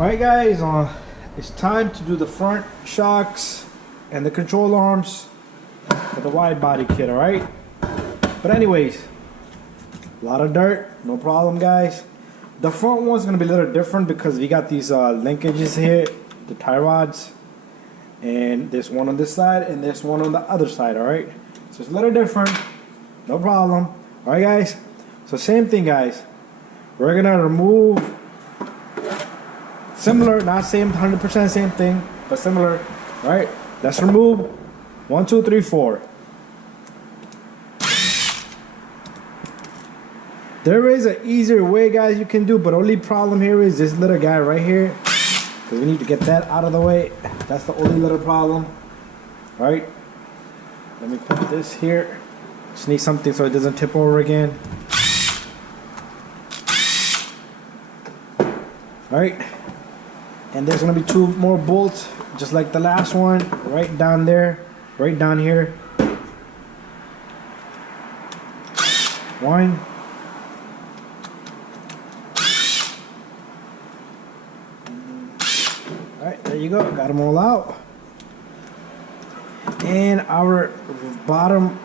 Alright guys, it's time to do the front shocks and the control arms for the wide body kit, alright? But anyways, a lot of dirt, no problem guys. The front one's going to be a little different because we got these linkages here, the tie rods. And there's one on this side and there's one on the other side, alright? So it's a little different, no problem. Alright guys, so same thing guys. We're going to remove, similar, not same 100% same thing, but similar, alright? Let's remove 1, 2, 3, 4. There is an easier way guys you can do, but only problem here is this little guy right here. Because we need to get that out of the way. That's the only little problem. Alright. Let me put this here. Just need something so it doesn't tip over again. Alright. And there's going to be 2 more bolts. Just like the last one. Right down there. Right down here. 1. Alright, there you go. Got them all out. And our bottom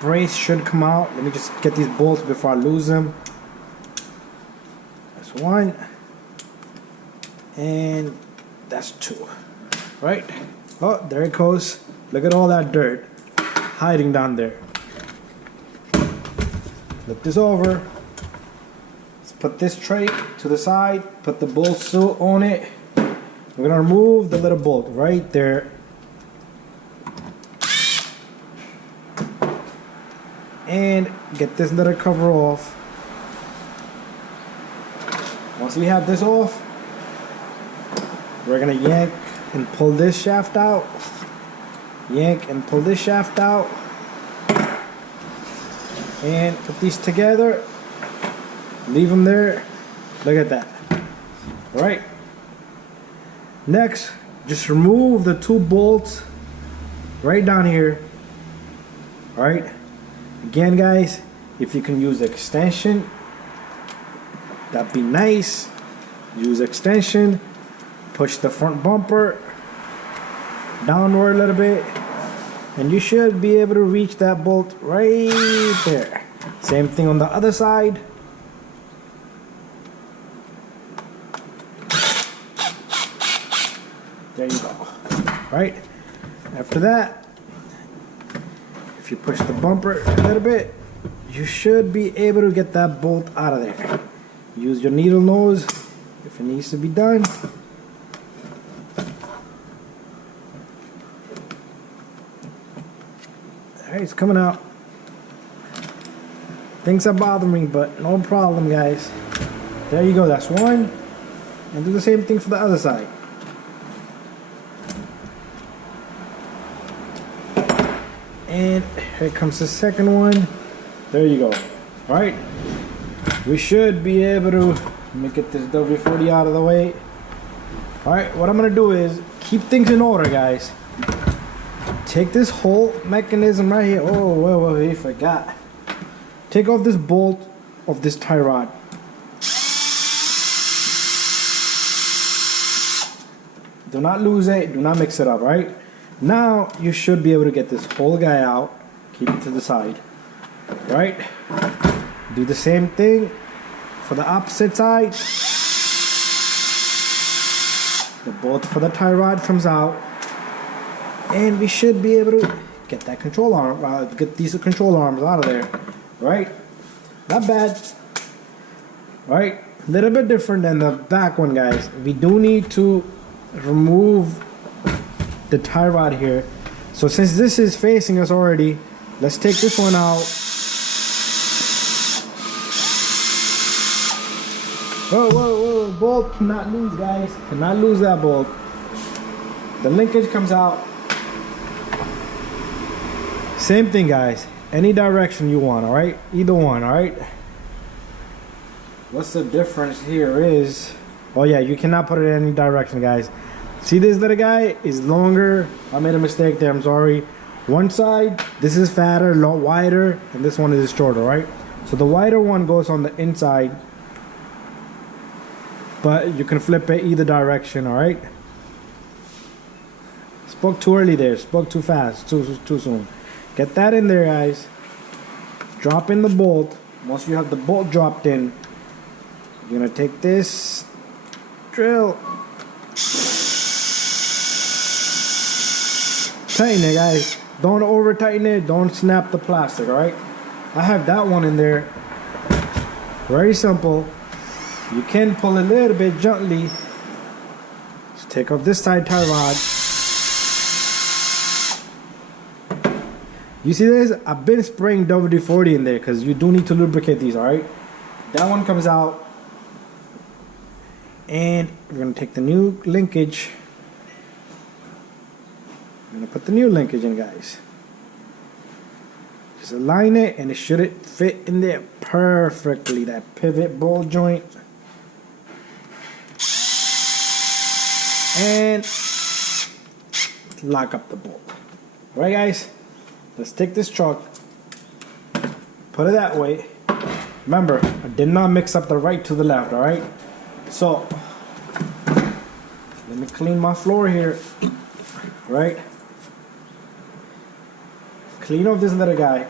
brace should come out. Let me just get these bolts before I lose them. That's 1. And that's 2. Right? Oh, there it goes. Look at all that dirt hiding down there. Flip this over. Let's put this tray to the side. Put the bolts still on it. We're going to remove the little bolt right there. And get this little cover off. Once we have this off, we're going to yank and pull this shaft out. Yank and pull this shaft out. And put these together. Leave them there. Look at that. Alright. Next, just remove the 2 bolts right down here. Alright. Again guys, if you can use extension, that'd be nice. Use extension. Push the front bumper downward a little bit. And you should be able to reach that bolt right there. Same thing on the other side. There you go. Right? After that, if you push the bumper a little bit, you should be able to get that bolt out of there. Use your needle nose if it needs to be done. Alright, it's coming out. Things are bothering me, but no problem, guys. There you go, that's 1. And do the same thing for the other side. And here comes the second one. There you go. Alright. We should be able to, let me get this W40 out of the way. Alright, what I'm going to do is keep things in order, guys. Take this whole mechanism right here. Oh, whoa, I forgot. Take off this bolt of this tie rod. Do not lose it. Do not mix it up, right? Now you should be able to get this whole guy out. Keep it to the side. Right? Do the same thing for the opposite side. The bolt for the tie rod comes out. And we should be able to get that control arm, get these control arms out of there. Right? Not bad. Right? A little bit different than the back one, guys. We do need to remove the tie rod here. So since this is facing us already, let's take this one out. Whoa, whoa, whoa, bolt cannot lose, guys. Cannot lose that bolt. The linkage comes out. Same thing, guys. Any direction you want, alright? Either one, alright? What's the difference here is, oh yeah, you cannot put it in any direction, guys. See, this little guy is longer. I made a mistake there, I'm sorry. One side, this is fatter, wider, and this one is shorter, right? So the wider one goes on the inside. but you can flip it either direction, all right? Spoke too early there, spoke too fast, too soon. Get that in there, guys. Drop in the bolt. Once you have the bolt dropped in, you're gonna take this drill, tighten it, guys. Don't over tighten it, don't snap the plastic, all right? I have that one in there. Very simple. You can pull a little bit gently. Just take off this side tie rod. You see this? I've been spraying WD-40 in there because you do need to lubricate these, all right? That one comes out. And we're gonna take the new linkage. I'm gonna put the new linkage in, guys. Just align it and it should fit in there perfectly. That pivot ball joint. And lock up the bolt. All right, guys? Let's take this truck, put it that way. Remember, I did not mix up the right to the left, all right? So, let me clean my floor here, right? Clean off this little guy.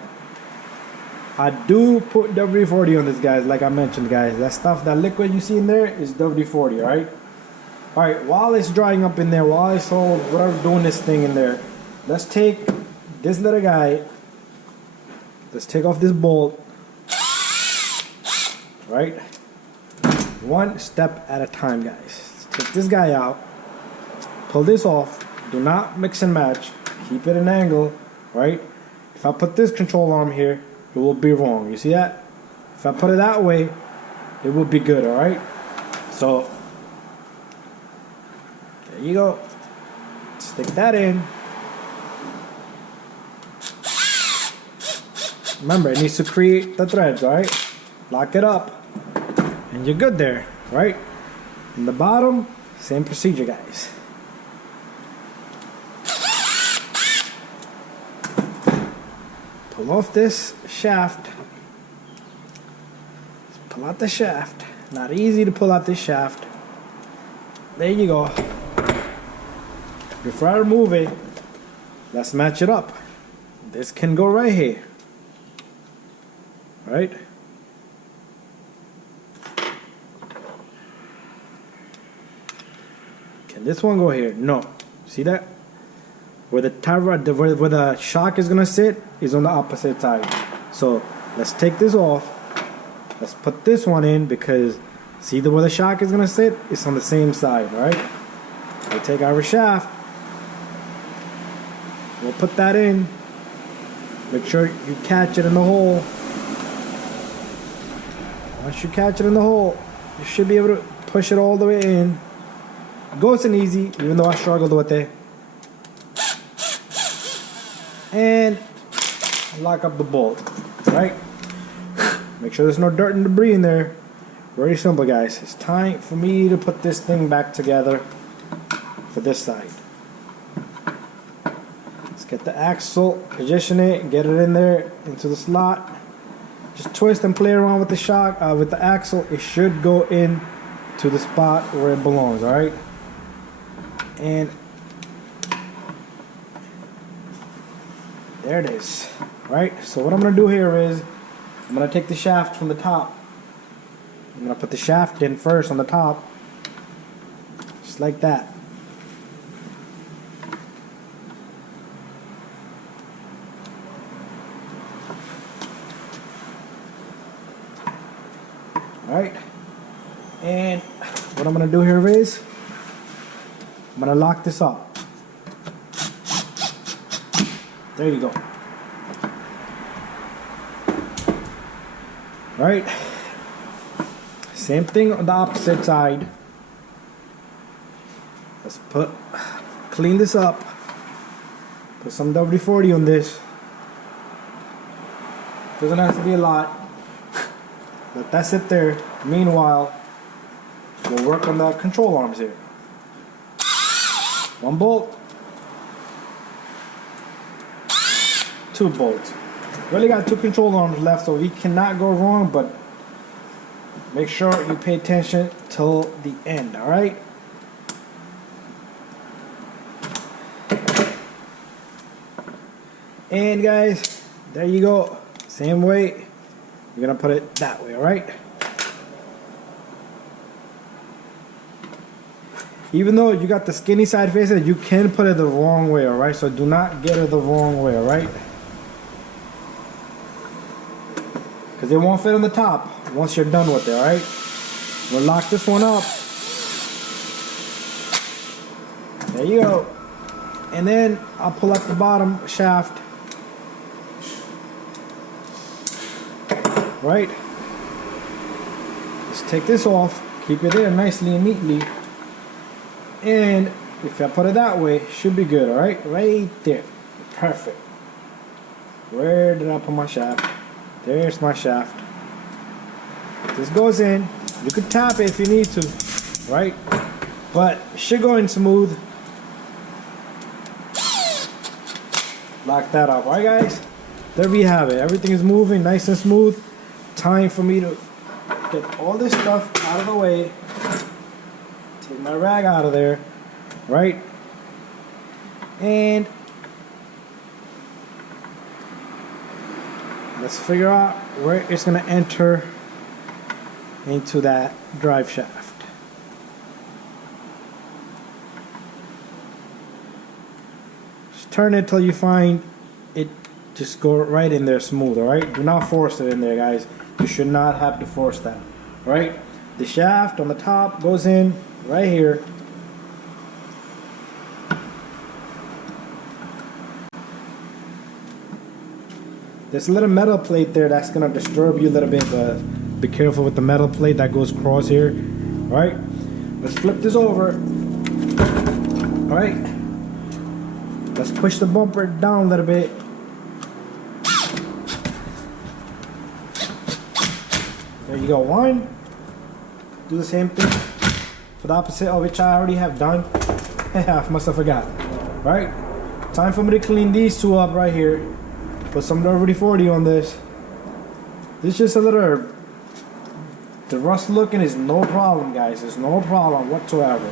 I do put WD-40 on this, guys, like I mentioned, guys. That stuff, that liquid you see in there is WD-40, all right? All right, while it's drying up in there, while it's all, whatever, doing this thing in there, let's take this little guy, let's take off this bolt, right? One step at a time, guys. Let's take this guy out, pull this off, do not mix and match, keep it an angle, right? If I put this control arm here, it will be wrong, you see that? If I put it that way, it will be good, all right? So, there you go. Stick that in. Remember, it needs to create the threads, all right? Lock it up, and you're good there, right? In the bottom, same procedure, guys. Pull off this shaft. Just pull out the shaft. Not easy to pull out this shaft. There you go. Before I remove it, let's match it up. This can go right here. Right? Can this one go here? No. See that? Where the tie rod, where the shock is gonna sit is on the opposite side. So let's take this off. Let's put this one in because see where the shock is gonna sit? It's on the same side, right? We take our shaft. We'll put that in. Make sure you catch it in the hole. Once you catch it in the hole, you should be able to push it all the way in. It goes in easy, even though I struggled with it. And lock up the bolt, right? Make sure there's no dirt and debris in there. Very simple, guys. It's time for me to put this thing back together for this side. Let's get the axle, position it, get it in there into the slot. Just twist and play around with the shock, with the axle. It should go in to the spot where it belongs, all right? And there it is, right? So what I'm gonna do here is, I'm gonna take the shaft from the top. I'm gonna put the shaft in first on the top, just like that. Alright, and what I'm going to do here is, I'm going to lock this up. There you go. Alright, same thing on the opposite side. Let's clean this up. Put some WD-40 on this. Doesn't have to be a lot. Let that sit there. Meanwhile, we'll work on the control arms here. One bolt. Two bolts. We only got two control arms left, so we cannot go wrong, but Make sure you pay attention till the end, all right? And guys, there you go. Same way. You're gonna put it that way, all right? Even though you got the skinny side facing, you can put it the wrong way, all right? So do not get it the wrong way, all right? Because it won't fit on the top once you're done with it, all right? We'll lock this one up. There you go. And then I'll pull up the bottom shaft. Right? Just take this off. Keep it there nicely and neatly. And if I put it that way, should be good, all right? Right there. Perfect. Where did I put my shaft? There's my shaft. This goes in. You could tap it if you need to, right? But it should go in smooth. Lock that up, all right, guys? There we have it. Everything is moving nice and smooth. Time for me to get all this stuff out of the way. Take my rag out of there, right? And let's figure out where it's gonna enter into that drive shaft. Just turn it till you find it. Just go right in there smooth, all right? Do not force it in there, guys. You should not have to force that, all right? The shaft on the top goes in right here. There's a little metal plate there that's gonna disturb you a little bit, but be careful with the metal plate that goes across here. All right, let's flip this over. All right, let's push the bumper down a little bit. There you go, one. Do the same thing for the opposite, of which I already have done. I must have forgot. All right, time for me to clean these two up right here. Put some WD-40 on this. This is just a little, the rust looking is no problem, guys. It's no problem whatsoever.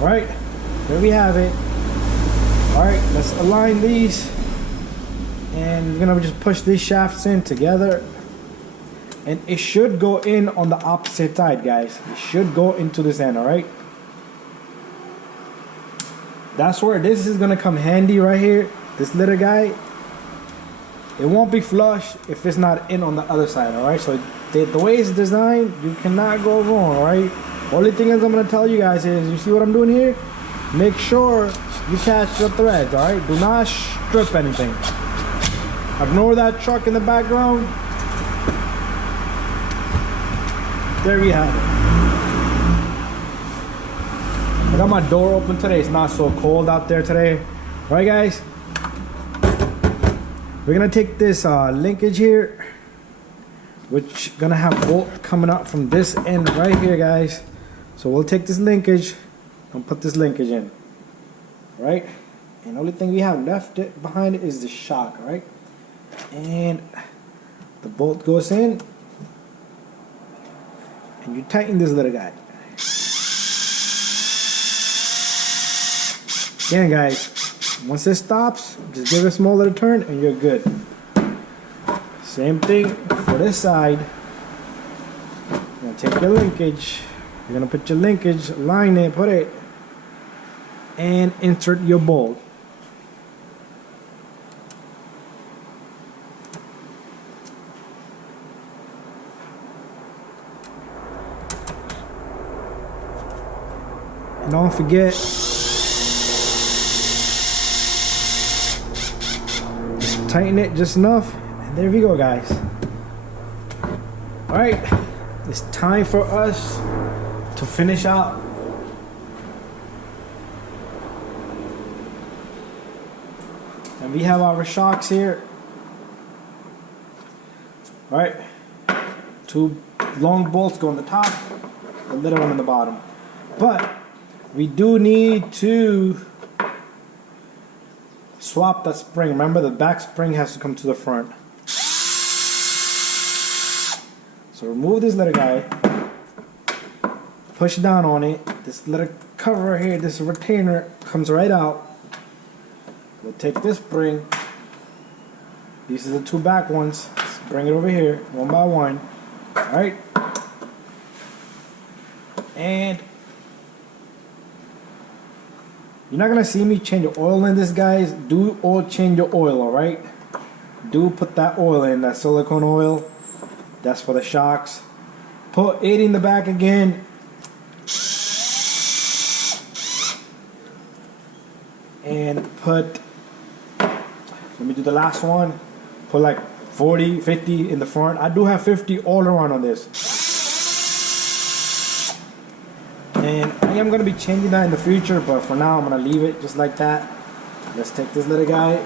All right, there we have it. All right, let's align these. And we're gonna just push these shafts in together. And it should go in on the opposite side, guys. It should go into this end, all right? That's where this is gonna come handy right here. This little guy, it won't be flush if it's not in on the other side, all right? So the way it's designed, you cannot go wrong, all right? Only thing is I'm gonna tell you guys is, you see what I'm doing here? Make sure you catch the threads, all right? Do not strip anything. Ignore that truck in the background. There we have it. I got my door open today. It's not so cold out there today. All right, guys. We're gonna take this linkage here, which gonna have bolt coming up from this end right here, guys. So we'll take this linkage and put this linkage in. All right. And the only thing we have left behind it is the shock. All right. And the bolt goes in, and you tighten this little guy. Again, guys, once it stops, just give it a small little turn and you're good. Same thing for this side. You're gonna take your linkage, you're gonna put your linkage, line it, put it, and insert your bolt. And don't forget, just tighten it just enough, and there we go, guys. All right, it's time for us to finish out. And we have our shocks here. All right, 2 long bolts go on the top, the little one on the bottom. But we do need to swap that spring. Remember, the back spring has to come to the front. So remove this little guy, push down on it. This little cover here, this retainer comes right out. We'll take this spring. These are the two back ones. Let's bring it over here, one by one. Alright? And you're not gonna see me change the oil in this, guys. Do all change your oil, alright? Do put that oil in, that silicone oil. That's for the shocks. Put it in the back again. And put, let me do the last one. Put like 40, 50 in the front. I do have 50 all around on this. And I am going to be changing that in the future, but for now I'm going to leave it just like that. Let's take this little guy.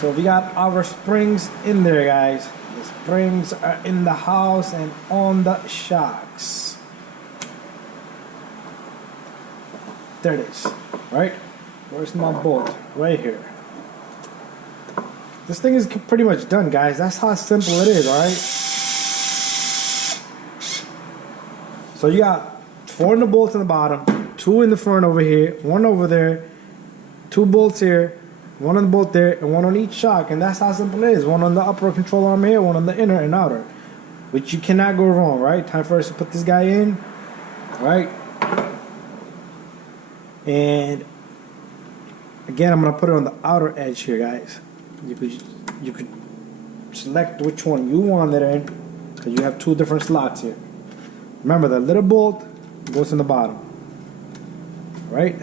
So we got our springs in there, guys. The springs are in the house and on the shocks. There it is, right? Where's my bolt? Right here. This thing is pretty much done, guys. That's how simple it is, alright? So you got 4 in the bolts in the bottom, 2 in the front over here, 1 over there, 2 bolts here, 1 on the bolt there, and 1 on each shock. And that's how simple it is. 1 on the upper control arm here, 1 on the inner and outer. Which you cannot go wrong, right? Time for us to put this guy in, right? And again, I'm going to put it on the outer edge here, guys. You could select which one you want it in, because you have 2 different slots here. Remember, the little bolt goes in the bottom, right?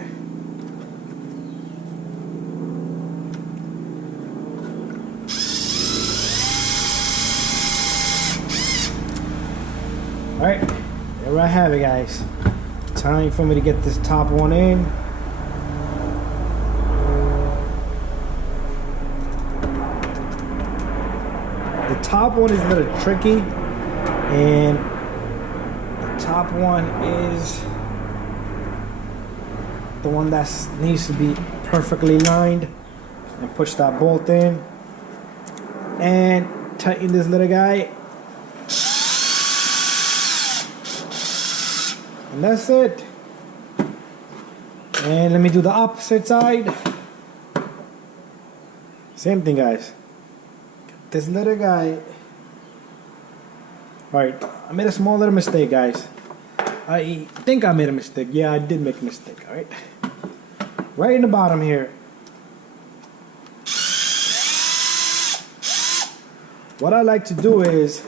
Alright, there I have it, guys. Time for me to get this top one in. The top one is a little tricky, and the top one is the one that needs to be perfectly lined. And push that bolt in and tighten this little guy. And that's it. And let me do the opposite side. Same thing, guys. This little guy. Alright, I made a small little mistake, guys. I think I made a mistake. Yeah, I did make a mistake, alright? Right in the bottom here. What I like to do is,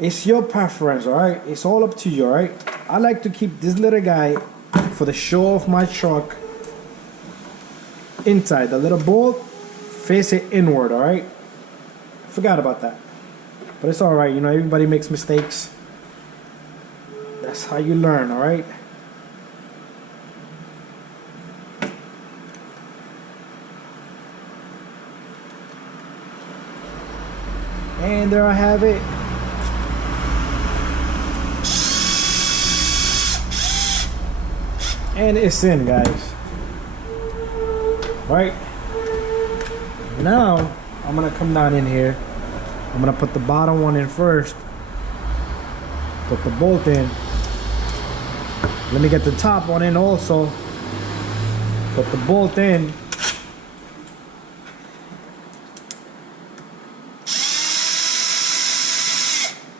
it's your preference, alright? It's all up to you, alright? I like to keep this little guy for the show of my truck inside. The little bolt, face it inward, alright? Forgot about that. But it's alright, you know, everybody makes mistakes. That's how you learn, alright? And there I have it. And it's in, guys. Right? Now, I'm gonna come down in here. I'm gonna put the bottom one in first. Put the bolt in. Let me get the top one in also. Put the bolt in.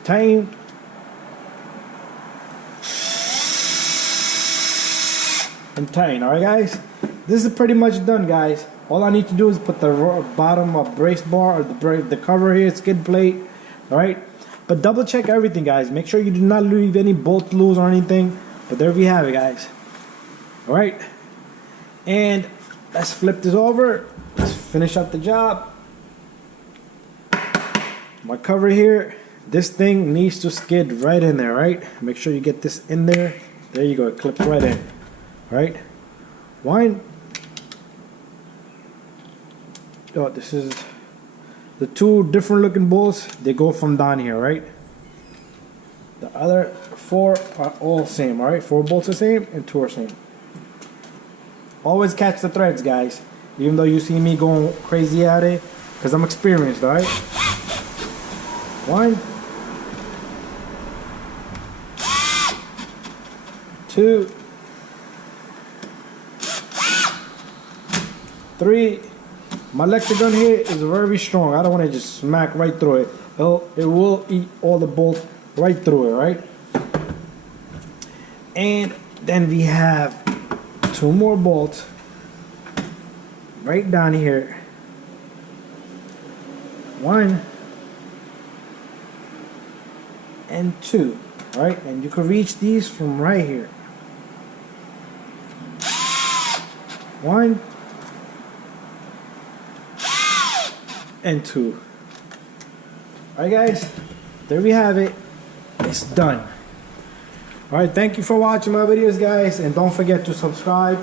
Tighten. And tighten. Alright, guys? This is pretty much done, guys. All I need to do is put the bottom of brace bar, or the cover here, skid plate. Alright? But double check everything, guys. Make sure you do not leave any bolt loose or anything. But there we have it, guys. Alright? And let's flip this over. Let's finish up the job. My cover here. This thing needs to skid right in there, right? Make sure you get this in there. There you go. It clips right in. Right? Wine. Oh, this is the 2 different looking bolts. They go from down here, right? The other 4 are all same, alright? 4 bolts are same and 2 are same. Always catch the threads, guys. Even though you see me going crazy at it, because I'm experienced, alright? 1, 2, 3. My electric gun here is very strong. I don't want to just smack right through it. It will eat all the bolts right through it, right? And then we have 2 more bolts right down here. 1 and 2, right? And you can reach these from right here. 1 and 2. Alright guys, there we have it. It's done. Alright, thank you for watching my videos, guys, and don't forget to subscribe.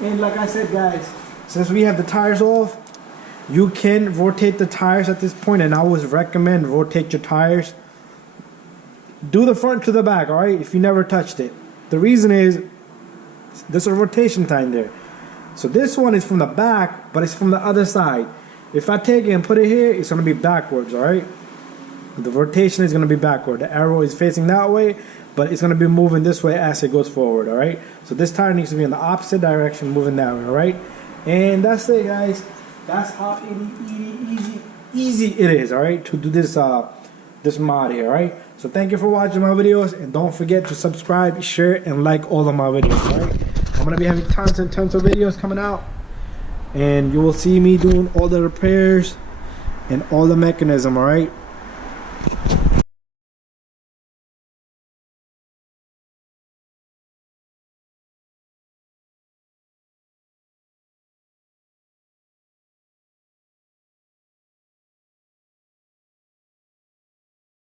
And like I said, guys, since we have the tires off, you can rotate the tires at this point, and I always recommend rotate your tires. Do the front to the back, alright, if you never touched it. The reason is there's a rotation time there. So this one is from the back, but it's from the other side. If I take it and put it here, it's going to be backwards, alright? The rotation is going to be backward. The arrow is facing that way, but it's going to be moving this way as it goes forward, alright? So this tire needs to be in the opposite direction, moving that way, alright? And that's it, guys. That's how easy it is, alright, to do this this mod here, alright? So thank you for watching my videos, and don't forget to subscribe, share, and like all of my videos, alright? I'm going to be having tons and tons of videos coming out, and you will see me doing all the repairs and all the mechanism, alright?